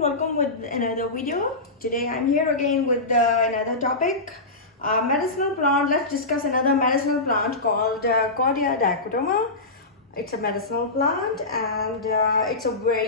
and welcome with another video. Today I'm here again with another topic, medicinal plant. Let's discuss another medicinal plant called Cordia Dicotoma. It's a medicinal plant, and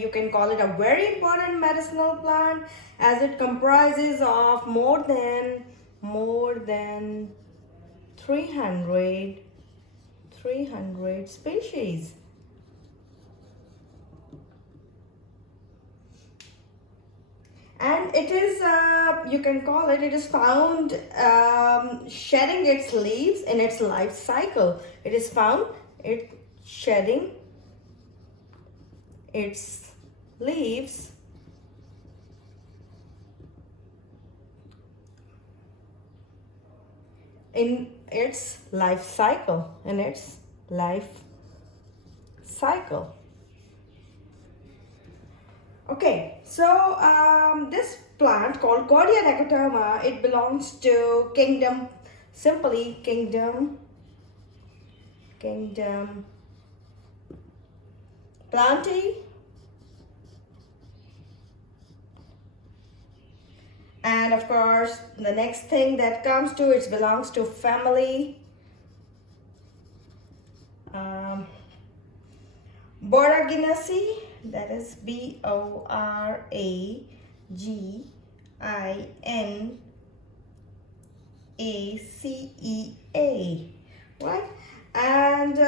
you can call it a very important medicinal plant, as it comprises of more than 300 species. And it is, you can call it, it is found shedding its leaves in its life cycle. It is found shedding its leaves in its life cycle, Okay, so this plant called Cordia Dicotoma, it belongs to kingdom Plantae, and of course the next thing that comes to it belongs to family boraginacea. That is boraginacea, right? And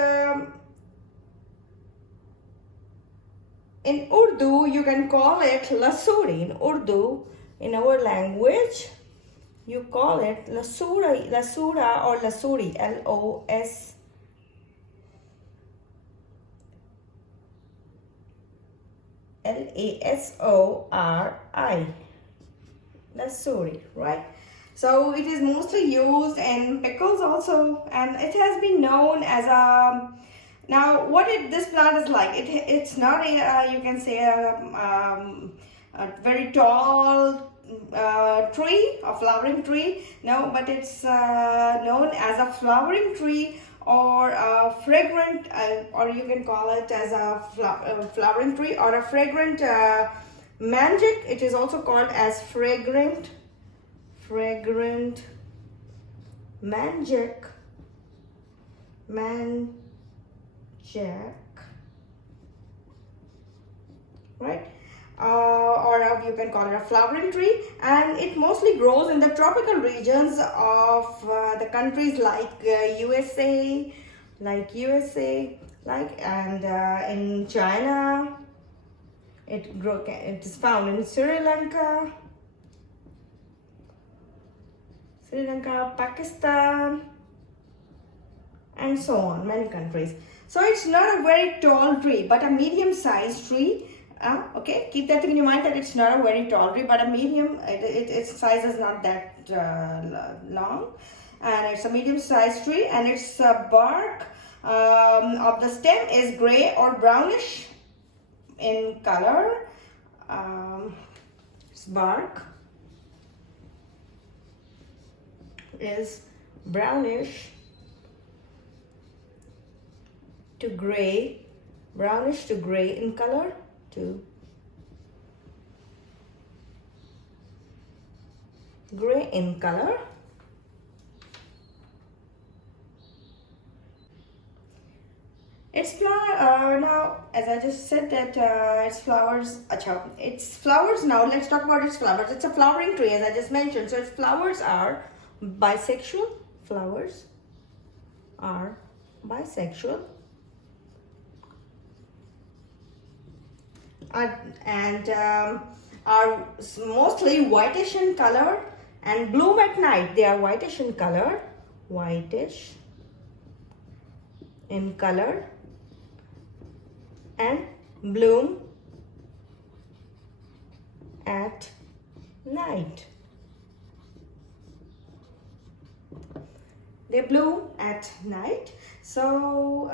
in Urdu, you can call it lasori. In Urdu, in our language, you call it Lasoda or lasori, Lasori, lasori, right? So it is mostly used in pickles also, and it has been known as a. Now, this plant is like, it's not a, you can say a very tall tree, a flowering tree. No, but it's known as a flowering tree, or a fragrant, or you can call it as a flowering tree, or a fragrant manjak. It is also called as fragrant manjak, right? Or you can call it a flowering tree, and it mostly grows in the tropical regions of the countries like USA, and in China. It is found in Srilanka, Pakistan, and so on, many countries. So it's not a very tall tree, but a medium-sized tree. Okay, keep that in your mind, that it's not a very tall tree, but a medium. Its size is not that long, and it's a medium-sized tree, and its bark of the stem is gray or brownish in color. Its bark is brownish to gray in color, to gray in color. Its flower, now, as I just said, that its flowers, now let's talk about its flowers. It's a flowering tree, as I just mentioned, so its flowers are bisexual. And are mostly whitish in color and bloom at night. They are whitish in color, and bloom at night. They bloom at night. So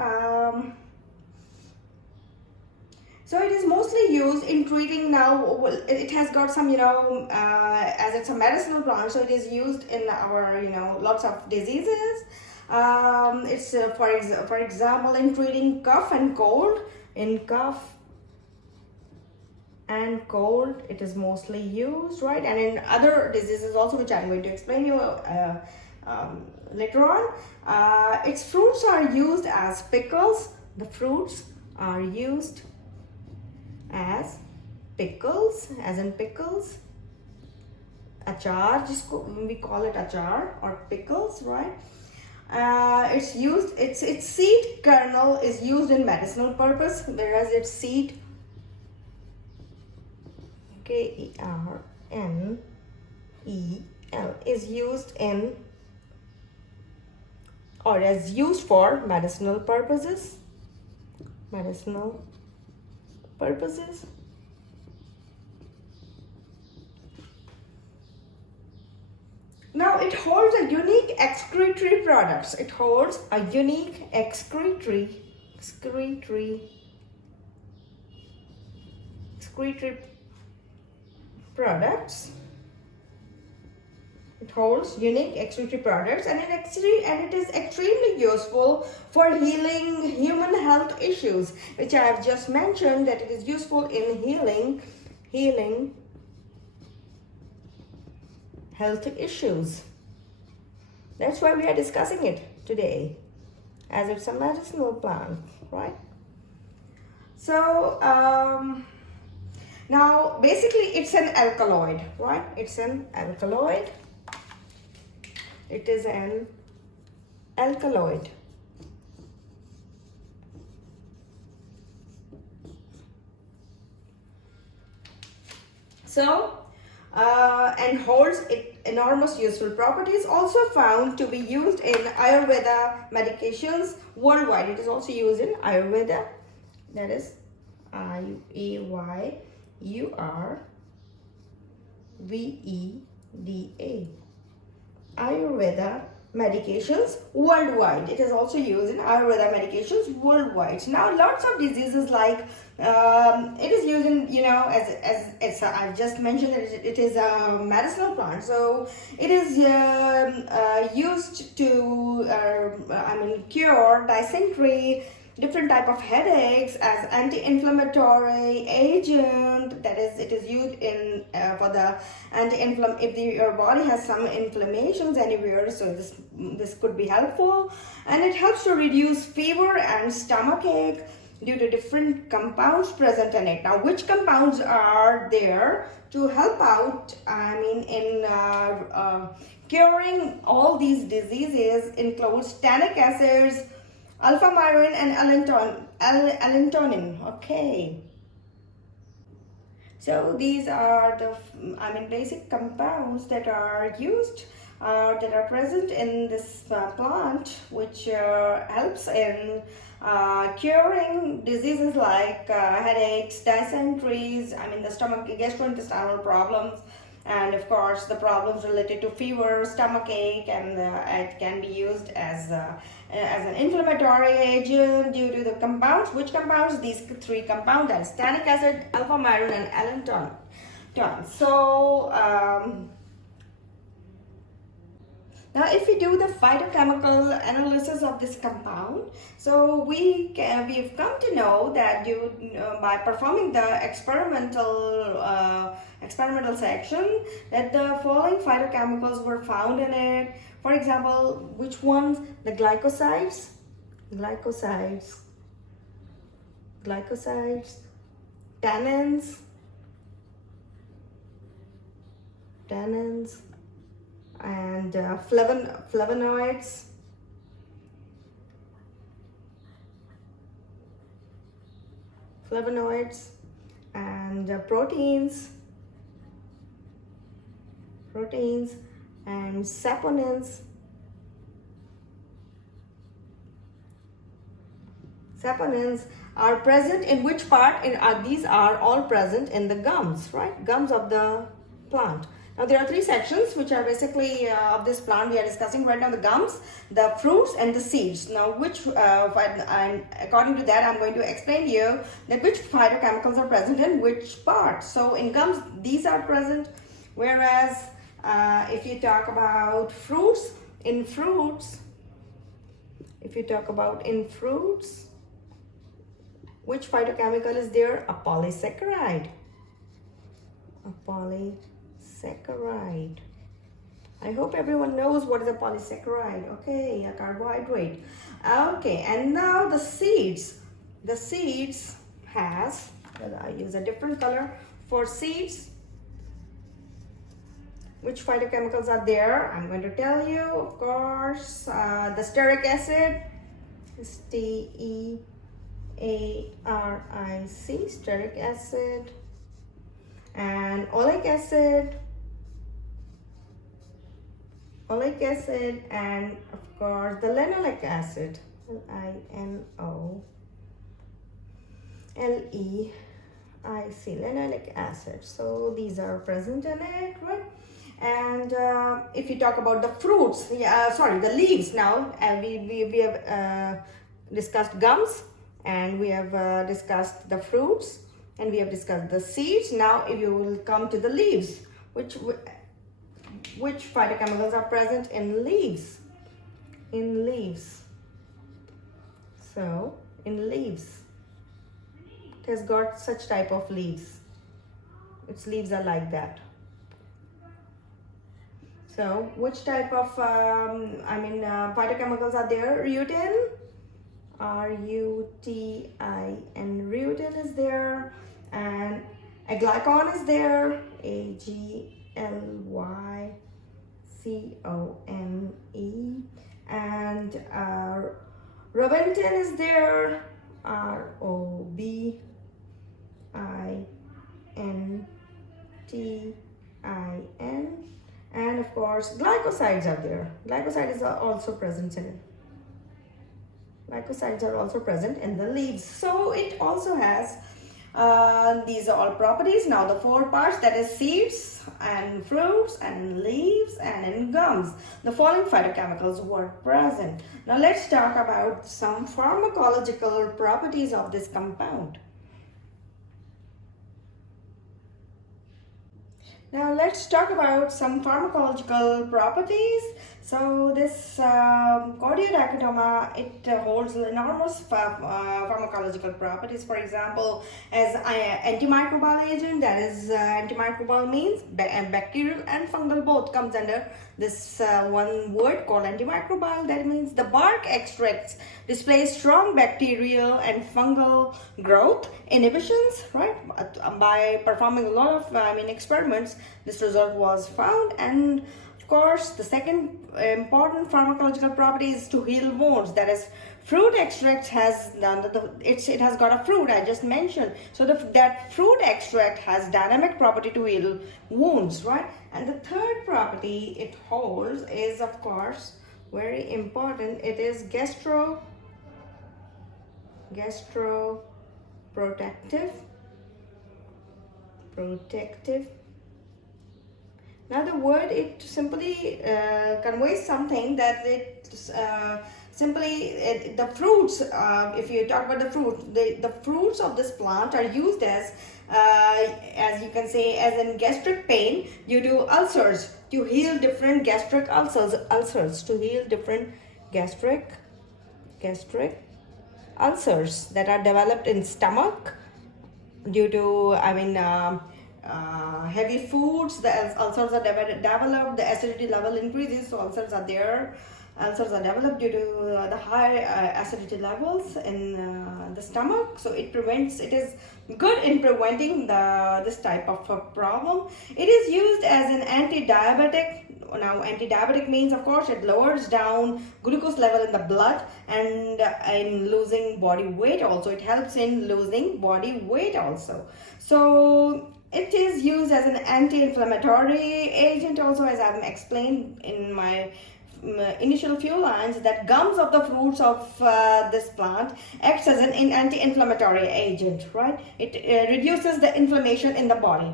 so it is mostly used in treating. Now, it has got some, as it's a medicinal plant, so it is used in our, lots of diseases. It's for example, in treating cough and cold. In cough and cold it is mostly used, right? And in other diseases also, which I'm going to explain you later on. Its fruits are used as pickles. The fruits are used as pickles, as in pickles. Achar, we call it achar or pickles, right? It's used, its seed kernel is used in medicinal purpose, whereas its seed, Kernel, is used in, or is used for medicinal purposes. Medicinal purposes. Now it holds a unique excretory products. It holds a unique excretory products. It holds unique excretory products, and it is extremely useful for healing human health issues, which I have just mentioned that it is useful in healing health issues. That's why we are discussing it today, as it's a medicinal plant, right? So now basically it's an alkaloid, right? It's an alkaloid. It is an alkaloid. So and holds enormous useful properties, also found to be used in Ayurveda medications worldwide. It is also used in Ayurveda, that is Ayurveda, Ayurveda medications worldwide. It is also used in Ayurveda medications worldwide. Now lots of diseases like it is used in, as I've just mentioned, it is a medicinal plant, so it is used to cure dysentery, different type of headaches, as anti-inflammatory agent. That is, it is used in for the if your body has some inflammations anywhere, so this could be helpful. And it helps to reduce fever and stomach ache due to different compounds present in it. Now, which compounds are there to help out, in curing all these diseases? Includes tannic acids, alpha-myrin, and allantoin. Okay. So these are the basic compounds that are used, that are present in this plant, which helps in curing diseases like headaches, dysenteries, the stomach, gastrointestinal problems, and of course the problems related to fever, stomach ache, and it can be used as an inflammatory agent due to the compounds. Which compounds? These three compounds, that is tannic acid, alpha-myrin, and allantoin. So now if we do the phytochemical analysis of this compound, so we've come to know that by performing the experimental section, that the following phytochemicals were found in it. For example, which ones? The glycosides, tannins, and flavonoids, and proteins, and saponins. Saponins are present in which part? These are all present in the gums, right? Gums of the plant. Now there are three sections which are basically of this plant we are discussing right now: the gums, the fruits, and the seeds. Now according to that, I'm going to explain to you that which phytochemicals are present in which part. So in gums, these are present, whereas if you talk about fruits, which phytochemical is there? A polysaccharide. A polysaccharide. I hope everyone knows what is a polysaccharide. Okay, a carbohydrate. Okay, and now the seeds. The seeds has, I use a different color for seeds. Which phytochemicals are there? I'm going to tell you, of course, the stearic acid, STEARIC, stearic acid, and oleic acid, and of course the linoleic acid, LINOLEIC, linoleic acid. So these are present in it, right? And if you talk about the fruits, the leaves now, we have discussed gums, and we have discussed the fruits, and we have discussed the seeds. Now if you will come to the leaves, which phytochemicals are present in leaves? So in leaves, it has got such type of leaves. Its leaves are like that. So which type of phytochemicals are there? Rutin, RUTIN, rutin is there, and aglycone is there, AGLYCONE, and ribontin is there, ROBINTIN, and of course glycosides are there. Glycosides are also present in it. Glycosides are also present in the leaves. So it also has these are all properties. Now the four parts, that is seeds and fruits and leaves and in gums, the following phytochemicals were present. Now let's talk about some pharmacological properties of this compound. Now let's talk about some pharmacological properties. So this Cordia Dicotoma, it holds enormous pharmacological properties. For example, as antimicrobial agent, that is antimicrobial means bacterial and fungal both comes under this one word called antimicrobial. That means the bark extracts display strong bacterial and fungal growth inhibitions, right? By performing a lot of experiments, this result was found. And of course, the second important pharmacological property is to heal wounds. That is, fruit extract has it has got a fruit I just mentioned. So that fruit extract has dynamic property to heal wounds, right? And the third property it holds is, of course, very important. It is protective. Now the word, it simply conveys something that it the fruits, if you talk about the fruit, the fruits of this plant are used as you can say, as in gastric pain due to ulcers, to heal different gastric ulcers, to heal different gastric ulcers that are developed in stomach due to heavy foods. The ulcers are developed, the acidity level increases, so ulcers are developed due to the high acidity levels in the stomach. So it is good in preventing this type of problem. It is used as an anti-diabetic. Now anti-diabetic means, of course, it lowers down glucose level in the blood, and in losing body weight also. It helps in losing body weight also. So it is used as an anti-inflammatory agent also, as I've explained in my initial few lines, that gums of the fruits of this plant acts as an anti-inflammatory agent, right? It reduces the inflammation in the body.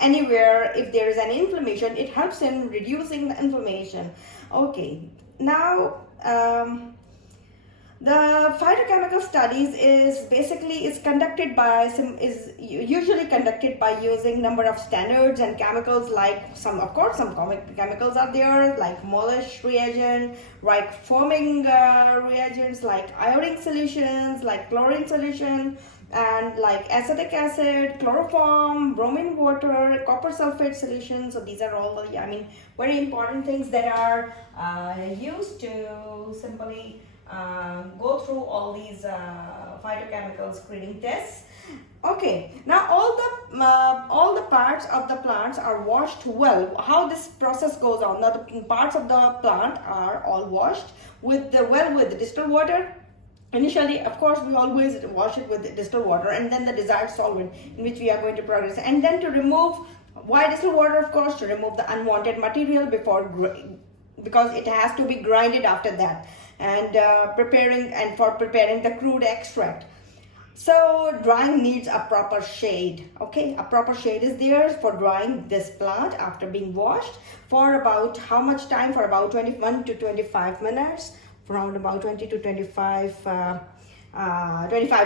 Anywhere, if there is an inflammation, it helps in reducing the inflammation. Okay, now the phytochemical studies is usually conducted by using number of standards and chemicals, like some chemicals are there, like Molish reagent, like foaming reagents, like iodine solutions, like chlorine solution, and like acetic acid, chloroform, bromine water, copper sulfate solution. So these are all the, I mean, very important things that are used to simply go through all these phytochemical screening tests. Okay, now all the parts of the plants are washed well. How this process goes on? Now the parts of the plant are all washed with distilled water. Initially, of course, we always wash it with distilled water and then the desired solvent in which we are going to progress. And then to remove, why distilled water? Of course, to remove the unwanted material because it has to be grinded after that, and for preparing the crude extract. So drying needs a proper shade. Okay, a proper shade is there for drying this plant after being washed for about how much time? For about 21 to 25 minutes, from about 20 to 25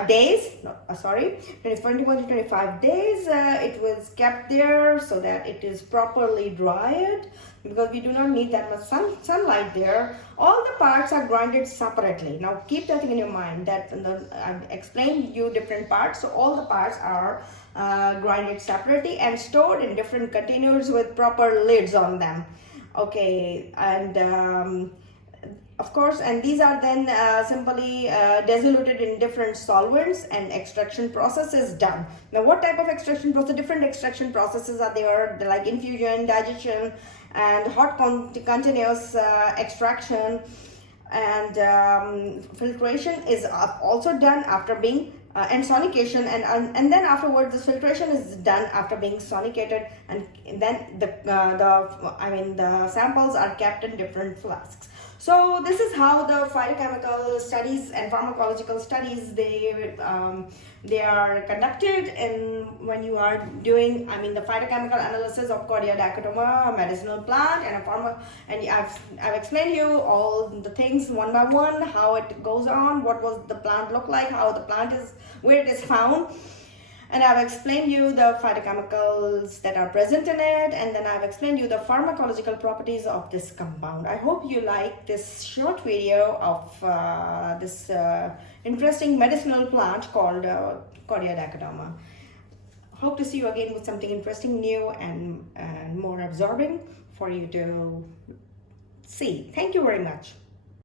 days. No, sorry, 21 to 25 days. It was kept there so that it is properly dried, because we do not need that much sunlight there. All the parts are grinded separately. Now keep that in your mind that I've explained you different parts. So all the parts are grinded separately and stored in different containers with proper lids on them. Okay, and of course, and these are then simply diluted in different solvents, and extraction process is done. Now what type of extraction process? Different extraction processes are there, like infusion, digestion, and hot continuous extraction, and filtration is also done after being and sonication, and then afterwards this filtration is done after being sonicated, and then the samples are kept in different flasks. So this is how the phytochemical studies and pharmacological studies they are conducted, and when you are doing the phytochemical analysis of Cordia Dicotoma, a medicinal plant, and I've explained you all the things one by one, how it goes on, what was the plant look like, how the plant is, where it is found. And I've explained you the phytochemicals that are present in it, and then I've explained you the pharmacological properties of this compound. I hope you like this short video of this interesting medicinal plant called Cordia Dicotoma. Hope to see you again with something interesting, new, and more absorbing for you to see. Thank you very much.